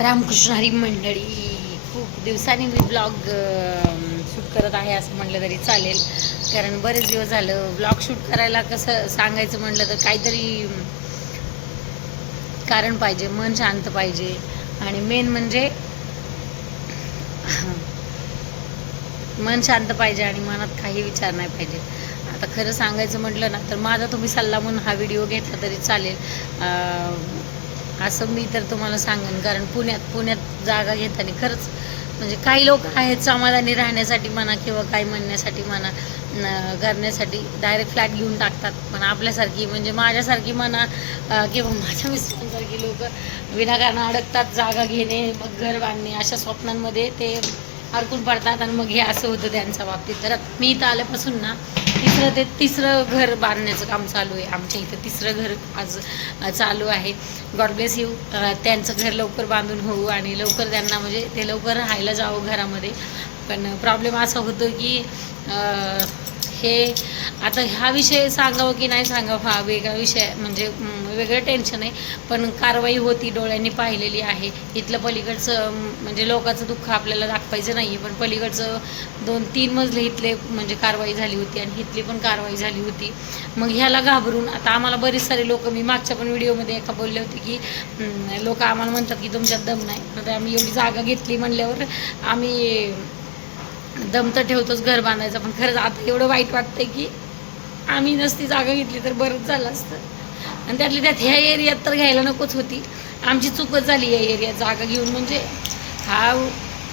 रामकृष्ण हरी मंडळी खूप दिवसांनी मी ब्लॉग शूट करत आहे असं म्हटलं तरी चालेल. कारण बरेच दिवस झालं ब्लॉग शूट करायला कसं सांगायचं म्हटलं तर काहीतरी कारण पाहिजे मन शांत पाहिजे. आणि मेन म्हणजे मन शांत पाहिजे आणि मनात काही विचार नाही पाहिजे. आता खरं सांगायचं म्हटलं ना तर माझा तुम्ही सल्ला म्हणून हा व्हिडिओ घेतला तरी चालेल. असं मी तर तुम्हाला सांगेन कारण पुण्यात पुण्यात जागा घेताना खरंच म्हणजे काही लोक आहेत समाधानी राहण्यासाठी म्हणा किंवा काही म्हणण्यासाठी म्हणा न- करण्यासाठी डायरेक्ट फ्लॅट घेऊन टाकतात. पण आपल्यासारखी म्हणजे माझ्यासारखी म्हणा किंवा माझ्या मिस्टरांसारखी लोक विनाकारण अडकतात जागा घेणे मग घर बांधणे अशा स्वप्नांमध्ये ते अडकून पडतात आणि मग हे असं होतं त्यांच्या बाबतीत. तर मी इथं आल्यापासून ना तिसरं ते तिसरं घर बांधण्याचं काम चालू आहे. आमच्या इथं तिसरं घर आज चालू आहे. God bless you. त्यांचं घर लवकर बांधून होऊ आणि लवकर त्यांना म्हणजे ते लवकर राहायला जावं घरामध्ये. पण प्रॉब्लेम असा होतो की हे आता हा विषय सांगावं की नाही सांगावं हा वेगळा विषय म्हणजे वेगळं टेन्शन आहे. पण कारवाई होती डोळ्यांनी पाहिलेली आहे. इथलं पलीकडचं म्हणजे लोकांचं दुःख आपल्याला दाखवायचं नाही पण पलीकडचं दोन तीन मजले इथले म्हणजे कारवाई झाली होती आणि इथली पण कारवाई झाली होती. मग ह्याला घाबरून आता आम्हाला बरेच सारे लोक मी मागच्या पण व्हिडिओमध्ये एका बोलले होते की लोक आम्हाला म्हणतात की तुमच्यात दम नाही. आता आम्ही एवढी जागा घेतली म्हणल्यावर आम्ही दम तर ठेवतोच घर बांधायचं. पण खरंच आता एवढं वाईट वाटतंय की आम्ही नसती जागा घेतली तर बरंच झालं असतं. आणि त्यातली त्यात ह्या एरियात तर घ्यायला नकोच होती. आमची चूकच झाली या एरियात जागा घेऊन. म्हणजे हा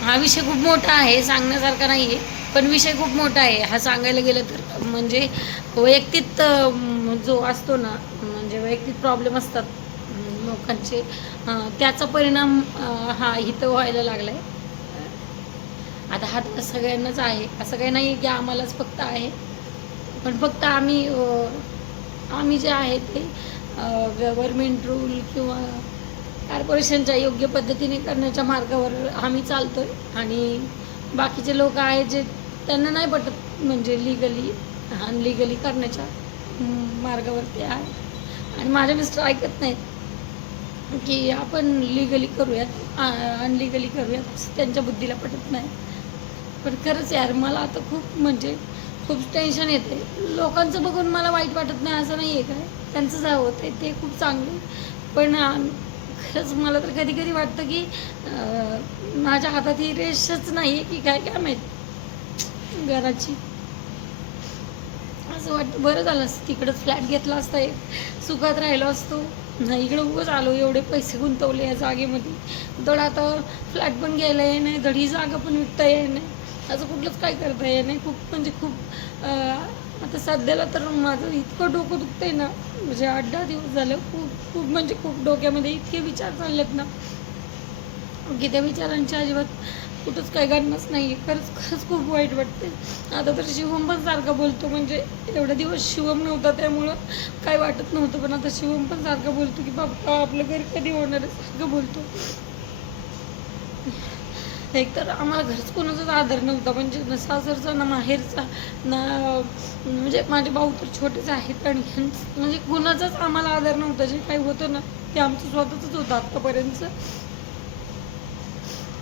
हा विषय खूप मोठा आहे सांगण्यासारखा नाही आहे पण विषय खूप मोठा आहे. हा सांगायला गेलं तर म्हणजे वैयक्तिक जो असतो ना म्हणजे वैयक्तिक प्रॉब्लेम असतात लोकांचे त्याचा परिणाम हा इथं व्हायला लागला आहे आता हा तर सगळ्यांनाच आहे. असं काही नाही की आम्हालाच फक्त आहे. पण फक्त आम्ही आम्ही जे आहे ते गव्हर्मेंट रूल किंवा कॉर्पोरेशनच्या योग्य पद्धतीने करण्याच्या मार्गावर आम्ही चालतो आहे आणि बाकीचे लोक आहेत जे त्यांना नाही पटत म्हणजे लिगली अनलिगली करण्याच्या मार्गावरती आहे. आणि माझे मिस्टर ऐकत नाहीत की आपण लिगली करूयात अनलिगली करूयात असं त्यांच्या बुद्धीला पटत नाही. पण खरंच यार मला आता खूप म्हणजे खूप टेन्शन येते लोकांचं बघून मला वाईट वाटत नाही असं नाही आहे काय? त्यांचं जे होतं ते खूप चांगलं. पण खरंच मला तर कधी कधी वाटतं की माझ्या हातात ही रेषच नाही आहे की काय काय माहीत? घराची. असं वाटतं बरं झालं असतं. तिकडंच फ्लॅट घेतला असता एक. सुखात राहिलो असतो. नाही इकडं उगंच आलो. एवढे पैसे गुंतवले या जागेमध्ये. धड आता फ्लॅट पण घ्यायला ये नाही. धड ही जागा पण विकता ये नाही. असं कुठलंच काय करता ये नाही. खूप म्हणजे खूप आता सध्याला तर माझं इतकं डोकं दुखतंय ना म्हणजे आठ दहा दिवस झालं खूप खूप म्हणजे खूप डोक्यामध्ये इतके विचार चाललेत ना की त्या विचारांची अजिबात कुठंच काय घडणंच नाही आहे खरंच खरंच खूप वाईट वाटते आता तर शिवम पण सारखा बोलतो म्हणजे एवढा दिवस शिवम नव्हता त्यामुळं काय वाटत नव्हतं पण आता शिवम पण सारखा बोलतो की बाबा आपलं घर कधी होणार आहे? सारखं बोलतो. एक तर आम्हाला घरच कोणाचाच आदर नव्हता म्हणजे ना सासरचा ना माहेरचा ना म्हणजे माझे भाऊ तर छोटेच आहेत आणि म्हणजे कुणाचाच आम्हाला आदर नव्हता जे काही होतं ना ते आमचं स्वतःच होतं आत्तापर्यंत.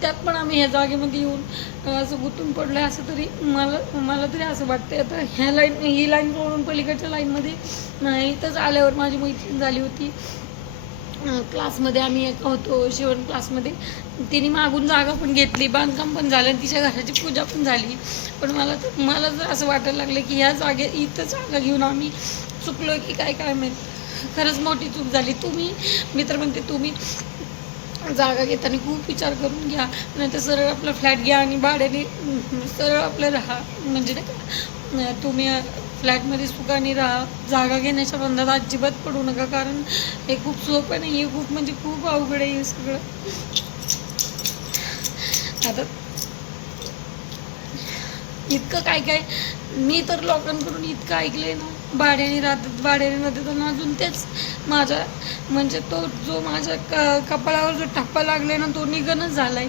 त्यात पण आम्ही ह्या जागेमध्ये येऊन असं गुंतून पडलं आहे असं तरी मला मला तरी असं वाटतंय. आता ह्या लाईन ही लाईन सोडून पलीकडच्या लाईनमध्ये इथंच आल्यावर माझी मैत्रीण झाली होती. क्लासमध्ये आम्ही एक होतो शिवण क्लासमध्ये तिने मागून जागा पण घेतली बांधकाम पण झालं आणि तिच्या घराची पूजा पण झाली. पण मला तर मला जर असं वाटायला लागलं की ह्या जागे इथं जागा घेऊन आम्ही चुकलो की काय काय माहीत? खरंच मोठी चूक झाली. तुम्ही मी तर म्हणते तुम्ही जागा घेताना खूप विचार करून घ्या. नाही तर सरळ आपला फ्लॅट घ्या आणि भाड्याने सरळ आपलं राहा. म्हणजे नाही का? तुम्ही फ्लॅटमध्ये सुखाने राहा जागा घेण्याच्या बंधात अजिबात पडू नका कारण हे खूप सोपं नाही आहे खूप म्हणजे खूप अवघड आहे हे सगळं. आता इतकं काय काय मी तर लोकांकडून इतकं ऐकलंय ना भाड्याने राहतात भाड्याने राहतात आणि अजून तेच माझ्या म्हणजे तो जो माझ्या क कपाळावर जो टप्पा लागलाय ना तो निघणच झालाय.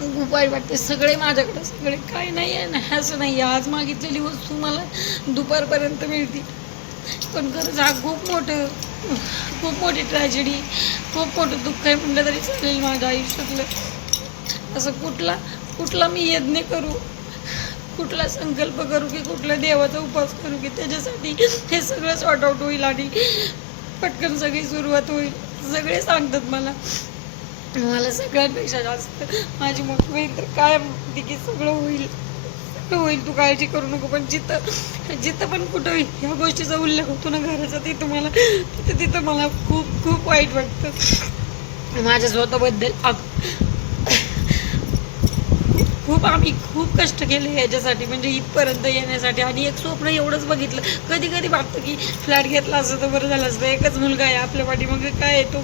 खूप वाईट वाटते. सगळे माझ्याकडे सगळे. काय नाही आहे ना असं नाही आहे. आज मागितलेली वस्तू मला दुपारपर्यंत मिळते. पण खरंच हा खूप मोठं खूप मोठी ट्रॅजेडी खूप मोठं दुःख आहे म्हटलं तरी चालेल माझ्या आयुष्यातलं. असं कुठला कुठला मी यज्ञ करू कुठला संकल्प करू की कुठल्या देवाचा उपास करू की त्याच्यासाठी हे सगळं सॉर्ट आउट होईल आणि पटकन सगळी सुरुवात होईल. सगळे सांगतात मला. मला सगळ्यांपेक्षा जास्त माझी मोठी बहीण तर काय म्हणते की सगळं होईल. सगळं होईल. तू काळजी करू नको पण जिथं जिथं पण कुठं ह्या गोष्टीचा उल्लेख होतो ना घराचा तिथं मला तिथं तिथं मला खूप खूप वाईट वाटतं. माझ्या स्वतःबद्दल खूप आम्ही खूप कष्ट केले याच्यासाठी म्हणजे इथपर्यंत येण्यासाठी. आणि एक स्वप्न एवढंच बघितलं. कधी कधी वाटतं की फ्लॅट घेतला असतं तर बरं झालं असतं. एकच मुलगा आहे आपल्या पाठीमागे काय येतो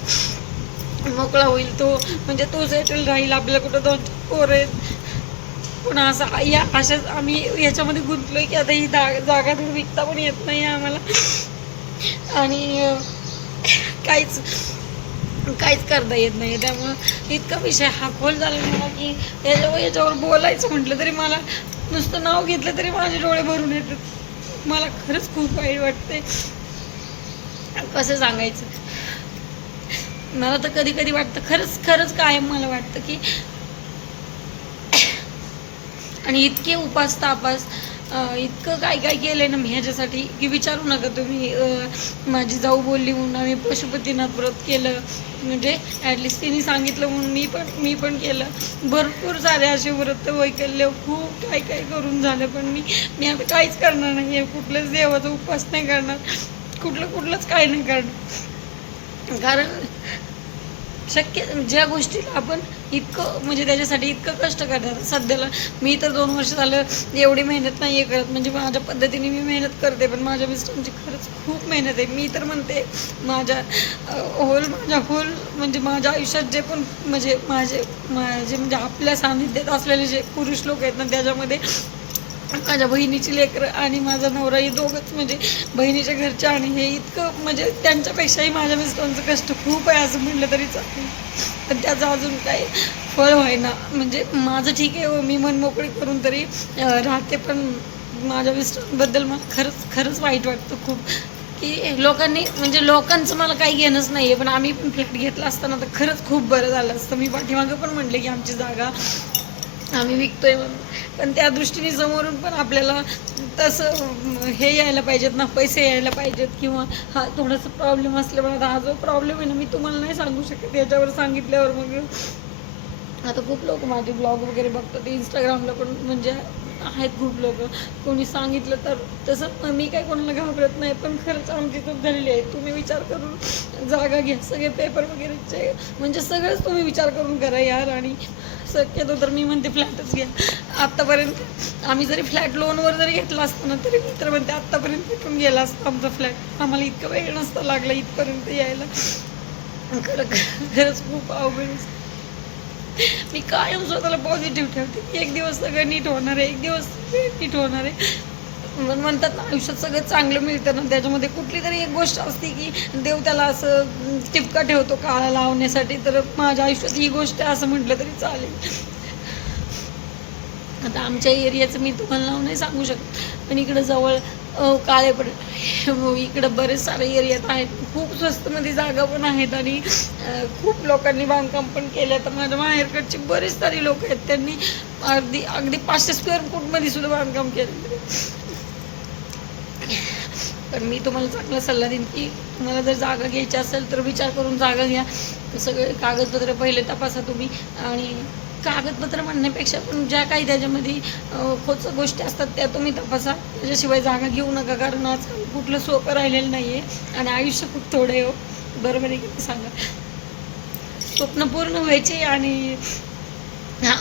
मोकळा होईल तो. म्हणजे तो सेटल राहील आपल्याला कुठं दोन पोर आहेत. पण असं या अशाच आम्ही याच्यामध्ये गुंतलो की आता ही जा जागा तर विकता पण येत नाही आम्हाला. आणि काहीच काहीच करता येत नाही. त्यामुळं इतका विषय हा खोल झाला मला की याच्यावर याच्यावर बोलायचं म्हटलं तरी मला नुसतं नाव घेतलं तरी माझे डोळे भरून येतात. मला खरंच खूप वाईट वाटते कसं सांगायचं? मला तर कधी कधी वाटतं खरंच खरंच कायम मला वाटतं की आणि इतके उपास तापास इतकं काय काय केलंय ना मी ह्याच्यासाठी की विचारू नका तुम्ही. माझी जाऊ बोलली म्हणून आम्ही पशुपतीनाथ व्रत केलं. म्हणजे ॲटलिस्ट तिने सांगितलं म्हणून मी पण मी पण केलं. भरपूर सारे असे व्रत वैकल्य खूप काय काय करून झालं पण मी मी आता काहीच करणार नाही आहे कुठलंच देवाचा उपास नाही करणार. कुठलं कुठलंच काय नाही करणार. कारण शक्य ज्या गोष्टीला आपण इतकं म्हणजे त्याच्यासाठी इतकं कष्ट करणार सध्याला मी तर दोन वर्ष झालं एवढी मेहनत नाही आहे करत. म्हणजे माझ्या पद्धतीने मी मेहनत करते पण माझ्या मिस्टरांची खरंच खूप मेहनत आहे. मी तर म्हणते माझ्या होल माझ्या होल म्हणजे माझ्या आयुष्यात जे पण म्हणजे माझे माझे म्हणजे आपल्या सान्निध्यात असलेले जे पुरुष लोक आहेत ना त्याच्यामध्ये माझ्या बहिणीची लेकरं आणि माझा नवराही दोघंच म्हणजे बहिणीच्या घरच्या आणि हे इतकं म्हणजे त्यांच्यापेक्षाही माझ्या मिस्टरांचं कष्ट खूप आहे असं म्हटलं तरी चालेल. पण त्याचं अजून काही फळ व्हायना. म्हणजे माझं ठीक आहे हो मी मन मोकळी करून तरी राहते पण माझ्या मिस्टरांबद्दल मला खरंच खरंच वाईट वाटतं खूप. की लोकांनी म्हणजे लोकांचं मला काही घेणंच नाही आहे पण आम्ही पण फ्लॅट घेतला असताना तर खरंच खूप बरं झालं असतं. मी पाठीमागं पण म्हणले की आमची जागा आम्ही विकतोय म्हणून. पण त्या दृष्टीने समोरून पण आपल्याला तसं हे यायला पाहिजेत ना पैसे यायला पाहिजेत किंवा हा थोडासा प्रॉब्लेम असल्यामुळे आता हा जो प्रॉब्लेम आहे ना मी तुम्हाला नाही सांगू शकत. याच्यावर सांगितल्यावर मग आता खूप लोक माझे ब्लॉग वगैरे बघतात. इंस्टाग्रामला पण म्हणजे आहेत खूप लोक. कोणी सांगितलं तर तसं मी काय कोणाला घाबरत नाही पण खरंच आमची चूक झालेली आहे. तुम्ही विचार करून जागा घ्या. सगळे पेपर वगैरेचे म्हणजे सगळंच तुम्ही विचार करून करा यार. आणि शक्यतो तर मी म्हणते फ्लॅटच घ्या. आत्तापर्यंत आम्ही जरी फ्लॅट लोनवर जरी घेतला असतो ना तरी मी तर म्हणते आत्तापर्यंत भेटून गेला असतो आमचा फ्लॅट आम्हाला इतकं वेळ नसतं लागला इथपर्यंत यायला. खरं खरंच खूप अवघड मी कायम स्वतःला पॉझिटिव्ह ठेवते. की एक दिवस सगळं नीट होणार आहे एक दिवस नीट होणार आहे. मग म्हणतात ना आयुष्यात सगळं चांगलं मिळतं ना त्याच्यामध्ये कुठली तरी एक गोष्ट असते की देव त्याला असं टिपका ठेवतो काळा लावण्यासाठी तर माझ्या आयुष्यात ही गोष्ट आहे असं म्हटलं तरी चालेल. आता आमच्या एरियाचं मी तुम्हाला नाव नाही सांगू शकत पण इकडं जवळ काळे पण इकडं बरेच सारे एरियात आहेत. खूप स्वस्तमध्ये जागा पण आहेत आणि खूप लोकांनी बांधकाम पण केलं तर माझ्या माहेरकडची बरेच सारी लोक आहेत त्यांनी अगदी अगदी पाचशे स्क्वेअर फूटमध्ये सुद्धा बांधकाम केलं पण मी तुम्हाला चांगला सल्ला देईन की तुम्हाला जर जागा घ्यायची असेल तर विचार करून जागा घ्या. सगळे कागदपत्र पहिले तपासा तुम्ही. आणि कागदपत्र म्हणण्यापेक्षा पण ज्या काही त्याच्यामध्ये खोच गोष्टी असतात त्या तुम्ही तपासा. त्याच्याशिवाय जागा घेऊ नका कारण आजकाल कुठलं सोपं राहिलेलं नाही आहे आणि आयुष्य खूप थोडं आहे हो. बरोबर आहे की सांगा? स्वप्न पूर्ण व्हायचे आणि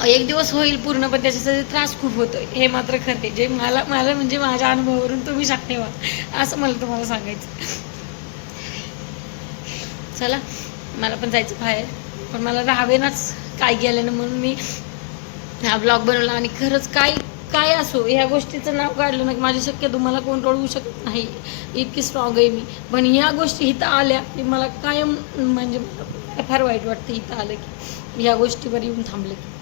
एक दिवस होईल पूर्ण पण त्याच्यासाठी त्रास खूप होतो हे मात्र खरे आहे. जे मला मला म्हणजे माझ्या अनुभवावरून तुम्ही सांगते व्हा. असं मला तुम्हाला सांगायचं. चला मला पण जायचं बाहेर. पण मला राहावेनाच काय गेलं ना म्हणून मी हा ब्लॉग बनवला आणि खरंच काय काय असो ह्या गोष्टीचं नाव काढलं ना की माझी शक्य तुम्हाला कोण टळवू शकत नाही. इतकी स्ट्रॉंग आहे मी. पण ह्या गोष्टी इथं आल्या की मला कायम म्हणजे मला फार वाईट वाटतं इथं आलं की. ह्या गोष्टीवर येऊन थांबलं की.